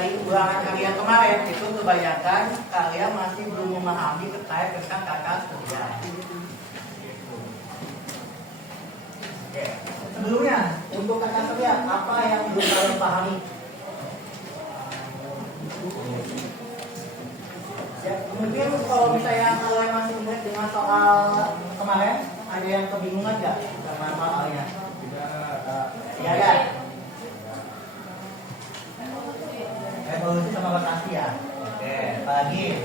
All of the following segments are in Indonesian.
dari ulangan kalian kemarin itu kebanyakan kalian masih belum memahami terkait tentang tata surya. Oke. Sebelumnya untuk tata surya apa yang belum kalian pahami? Ya, mungkin kalau misalnya kalian masih ingat dengan soal kemarin, ada yang kebingungan nggak sama soalnya? Tidak ada. Revolusi sama rotasi ya. Oke, apalagi?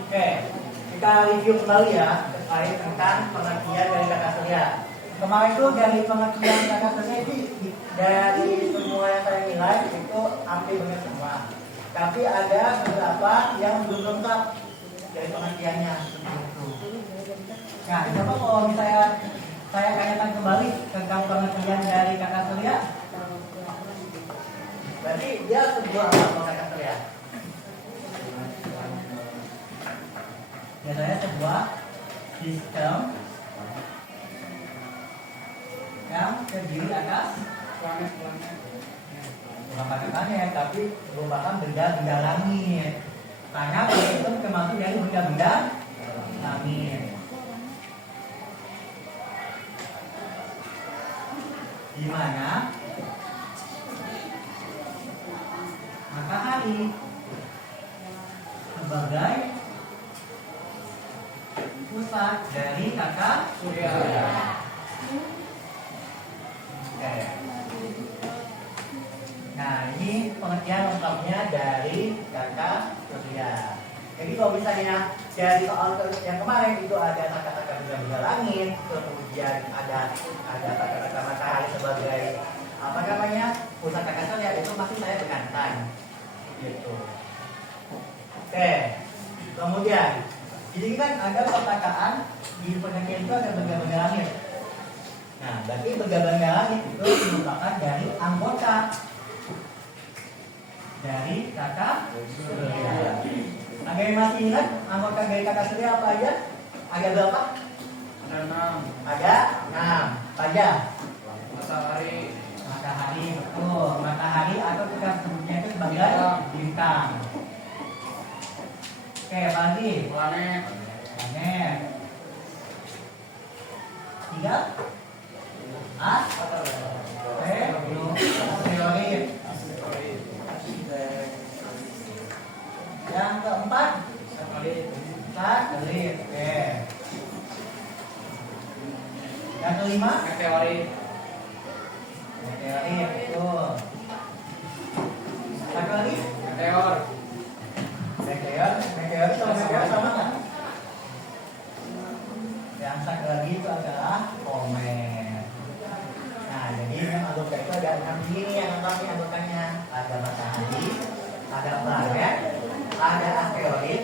Oke, kita review kembali ya terkait tentang pengertian dari kata surya. Kemarin itu dari pengertian kata surya itu dari semua yang saya nilai itu hampir benar semua. Tapi ada beberapa yang belum lengkap dari pengertiannya seperti itu. Nah, coba kalau misalnya saya tanyakan kembali tentang pengertian dari kata surya, berarti dia sebuah apa kata surya? Biasanya sebuah sistem yang terdiri atas planet-planet, bukan planet-planet tapi merupakan benda-benda langit. Karena itu termasuk dari benda-benda langit. Di mana matahari sebagai pusat dari kata surya. Nah, ini pengertian lengkapnya dari kata surya. Jadi kalau misalnya dari soal yang kemarin itu ada kata-kata benda-benda langit, kemudian ada kata-kata matahari sebagai apa namanya pusat kata surya, itu masih saya tekankan gitu. Oke, kemudian jadi kan ada perkataan di pengertian itu ada benda-benda langit. Nah, berarti benda-benda langit itu merupakan dari anggota dari kata surya. Ada yang masih ingat anggota dari kata surya apa aja? Ada berapa? Ada 6. Ada 6. Saja. Matahari. Matahari, betul. Matahari atau kita sebutnya itu sebagai bintang. Oke, apa lagi? Planet. Planet. 3. Asteroid. Yang keempat, satelit. Oke. Yang kelima, Meteorit. meteorit. Betul. Satu lagi, Meteor. meteor sama meteor sama nggak? Yang satu lagi itu adalah komet. Nah, jadi memang anggota itu ada 6 ini yang namanya anggotanya. Ada matahari, ada planet, ada asteroid,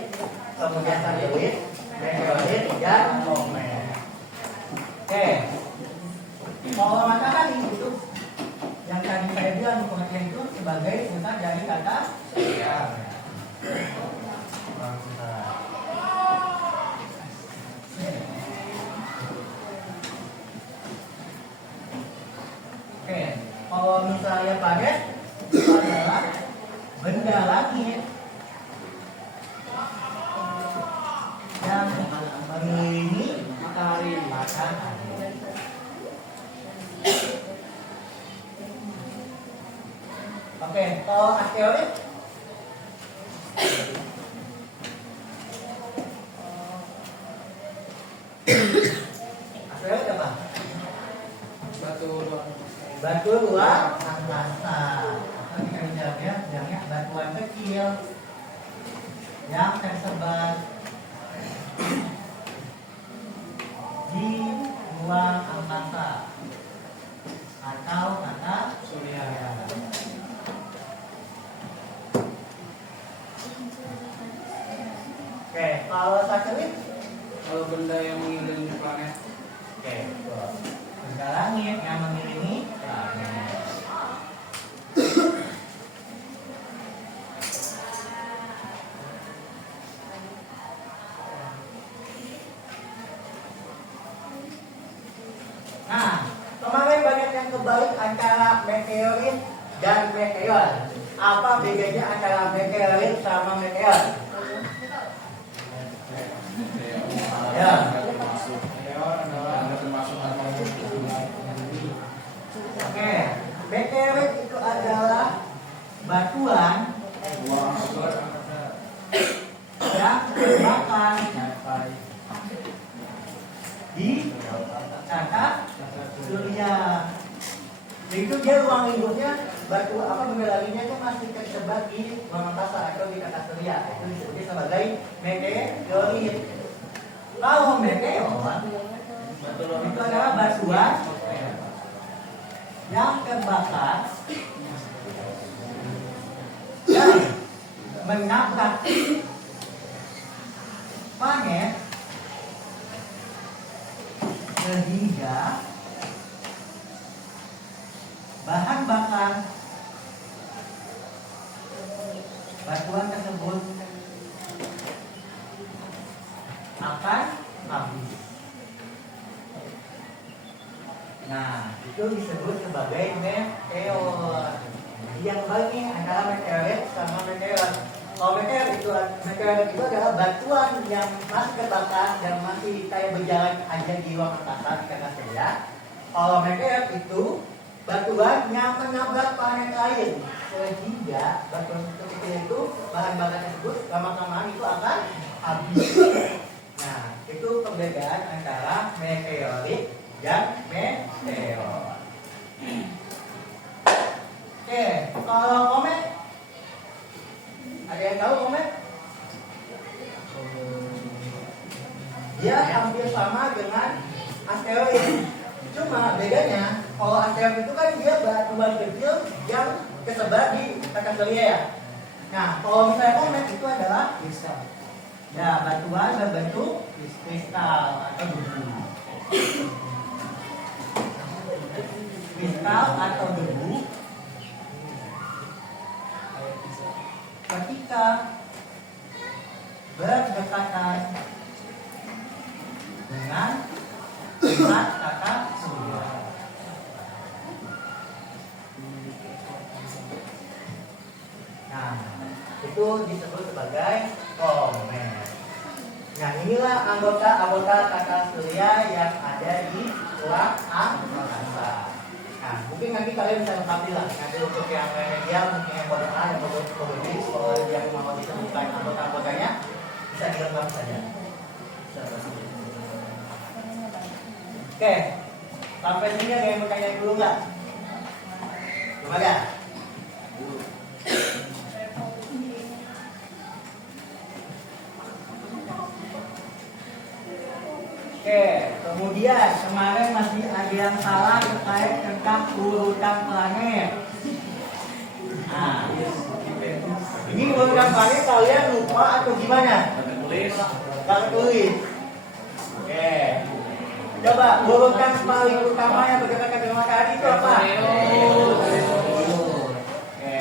kemudian satelit, meteorit, dan komet. Oke. Kalau matahari itu yang tadi saya bilang pengertian itu sebagai pusat dari kata surya. Oke, kalau misalnya planet adalah benda langit yang mengelilingi matahari. Oke, kalau asteroid asteroid apa? Batu luar angkasa. Atau kita bilangnya batuan kecil yang tersebar di ruang angkasa atau kata surya. Oke, kalau satelit, Kalau benda yang mengelilingi planet. oke, benda langit yang mengelilingi planet. Nah, kemarin banyak yang kebalik antara meteorit dan meteor. Apa bedanya antara meteorit sama meteor? Ya. Meteor adalah termasuk Oke, meteorit itu adalah batuan yang terbakar di tata surya. Itu dia ruang lingkupnya batu benda lainnya itu masih tersebar di ruang angkasa atau di tata surya. Itu disebut sebagai meteorit. Kalau meteor itu adalah batuan yang terbakar dan menabrak planet sehingga bahan bakar batuan tersebut akan habis. Nah, itu disebut sebagai meteor. Yang baiknya antara meteorit sama meteor. Kalau meteor itu adalah batuan yang masih terbakar dan masih kayak berjalan aja di ruang angkasa di tata surya. Kalau meteor itu batuan yang menabrak planet lain sehingga batuan itu bahan bakar tersebut lama-kelamaan itu akan habis. Nah, itu perbedaan antara meteorit dan meteor. Oke, kalau komet, ada yang tahu komet? Dia hampir sama dengan asteroid. Cuma bedanya, kalau asteroid itu kan dia batuan kecil yang tersebar di tata surya ya. Nah, kalau misalnya komet itu adalah ya batuan berbentuk kristal atau debu. Kristal atau debu ketika berdekatan dengan zat tata surya. Nah, itu disebut sebagai komet. Nah, inilah anggota tata surya yang ada di ruang angkasa. Nah, mungkin nanti kalian bisa lengkapi lah. Nanti untuk yang remedial, mungkin yang kode A, yang kode B, kalau yang mau disebutkan anggota-anggotanya bisa dilengkapi saja. Oke, sampai sini ada yang mau tanya dulu nggak? Belum ada? Oke, kemudian kemarin masih ada yang salah terkait tentang urutan planet. Nah, ini urutan planet kalian lupa atau gimana? Gak tulis. Oke, coba urutan paling utama yang berdekatan dengan matahari itu apa? Oke,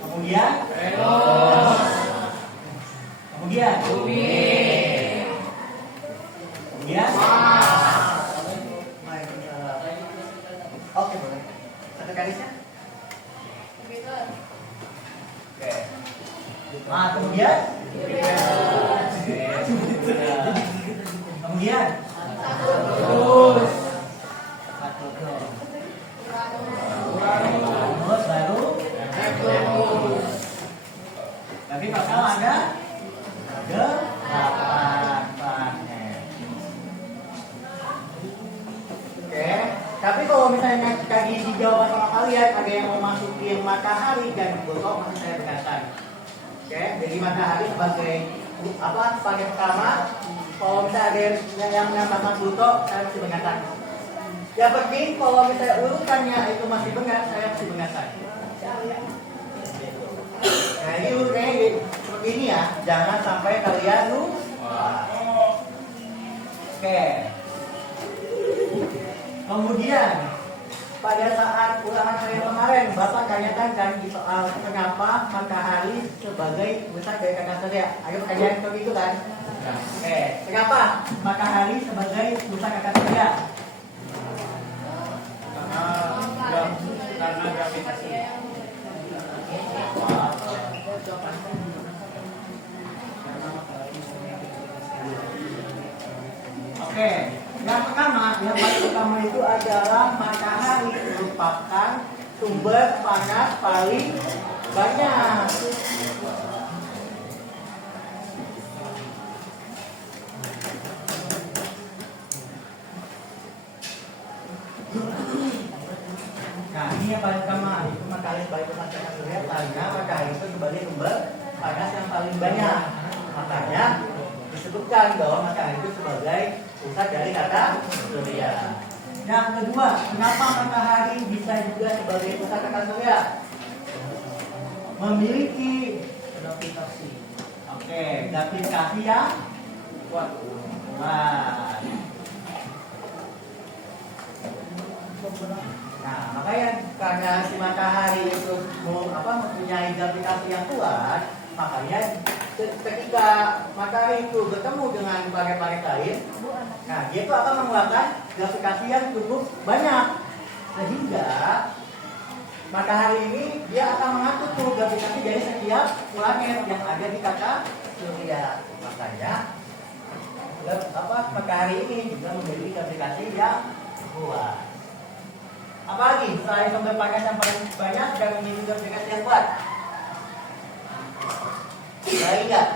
kemudian bumi. Ya. Oke, boleh. Satu garisnya. Oke. Nah, kemudian. Terus. Terus baru. Tapi bakal ada 8 planet. Oke, tapi kalau misalnya tadi dijawab sama kalian ada yang mau masukin matahari dan Pluto, masih saya tegaskan. Oke, jadi matahari sebagai planet pertama. Kalau misalnya ada yang menambahkan Pluto, saya masih tegaskan. Yang penting kalau misalnya urutannya itu masih benar, saya masih tegaskan. Nah, ini urutannya seperti ini ya, jangan sampai kalian lupa. Oke. Kemudian pada saat ulangan saya kemarin, Bapak tanyakan kan di soal kenapa matahari sebagai pusat dari tata surya. Ada pertanyaan seperti itu kan? Kenapa matahari sebagai pusat tata surya? Yang paling pertama itu adalah matahari merupakan sumber panas paling banyak. Nah, ini yang paling pertama itu matahari sebagai pusat cahaya surya karena matahari itu sebagai sumber panas yang paling banyak. Makanya disebutkan bahwa matahari itu sebagai pusat dari kata surya. Yang kedua, kenapa matahari bisa juga sebagai pusat kata surya? Memiliki gravitasi. Oke, gravitasi yang kuat. Nah, makanya karena si matahari itu mempunyai gravitasi yang kuat, makanya ketika matahari itu bertemu dengan planet-planet lain, nah dia itu akan mengeluarkan gravitasi yang cukup banyak, sehingga matahari ini dia akan mengatur tuh gravitasi dari setiap planet yang ada di kata surya. Makanya matahari ini juga memiliki gravitasi yang kuat. Apalagi selain sumber panas yang paling banyak dan memiliki gravitasi yang kuat? Lain nggak?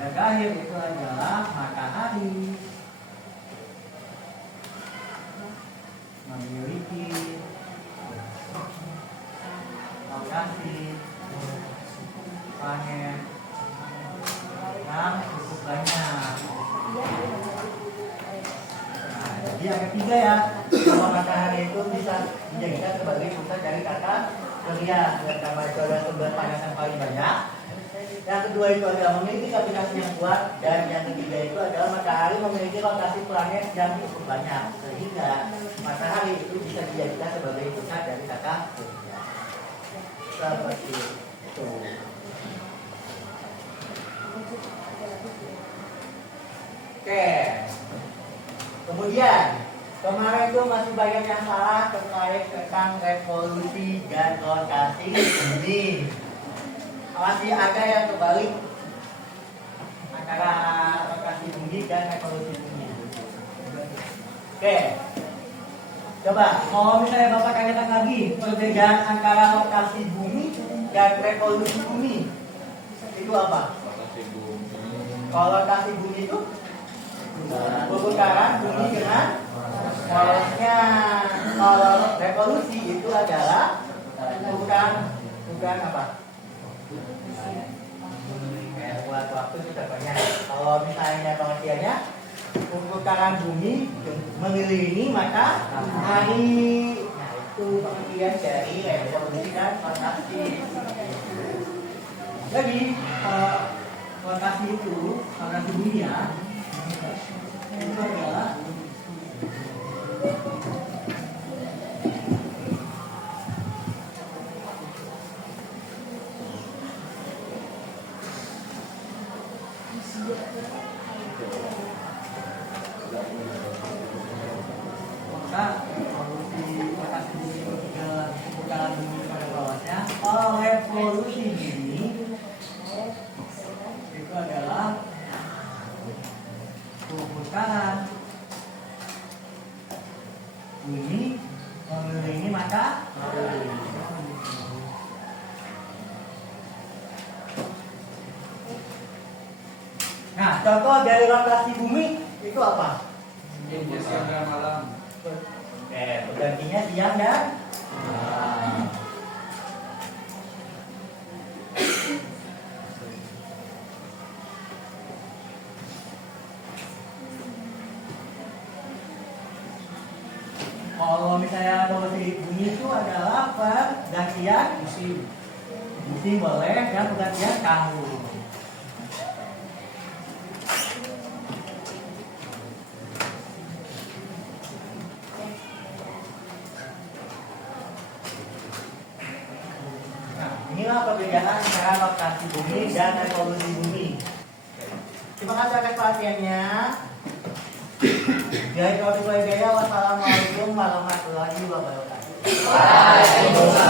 Yang terakhir itu adalah matahari memiliki lokasi planet yang cukup banyak. Nah, jadi yang ketiga ya, bahwa matahari itu bisa dijadikan sebagai pusat dari kata surya, karena itu adalah sumber panas yang paling banyak. Yang kedua itu adalah memiliki gravitasi yang kuat, dan yang ketiga itu adalah matahari memiliki rotasi planet yang cukup banyak, sehingga matahari itu bisa dijadikan sebagai pusat dari kata surya. Seperti itu. Oke. Kemudian kemarin itu masih banyak yang salah terkait tentang revolusi dan rotasi bumi. Masih ada yang terbalik antara rotasi bumi dan revolusi bumi. Oke. Coba, kalau misalnya Bapak tanyakan lagi perbedaan antara rotasi bumi dan revolusi bumi, itu apa? Kalau rotasi bumi itu perputaran bumi dengan porosnya. Kalau revolusi itu adalah bukan apa? Buat waktu kita banyak. Kalau misalnya pengertiannya perputaran bumi mengelilingi matahari. Nah, itu pengertian dari revolusi dan rotasi. Jadi rotasi itu, rotasi dunia itu adalah rotasi bumi ke perputaran bumi pada bawahnya. Kalau revolusi bumi itu adalah perputaran bumi mengelilingi matahari. Nah, contoh dari rotasi bumi itu apa? Siang dan malam. Bergantinya siang dan malam. Kalau misalnya rotasi bumi itu adalah pergantian musim. Musim boleh dan pergantian tahun. Nah, inilah perbedaan antara rotasi bumi dan revolusi bumi. Terima kasih atas perhatiannya. Wassalamualaikum warahmatullahi wabarakatuh. Waalaikumsalam.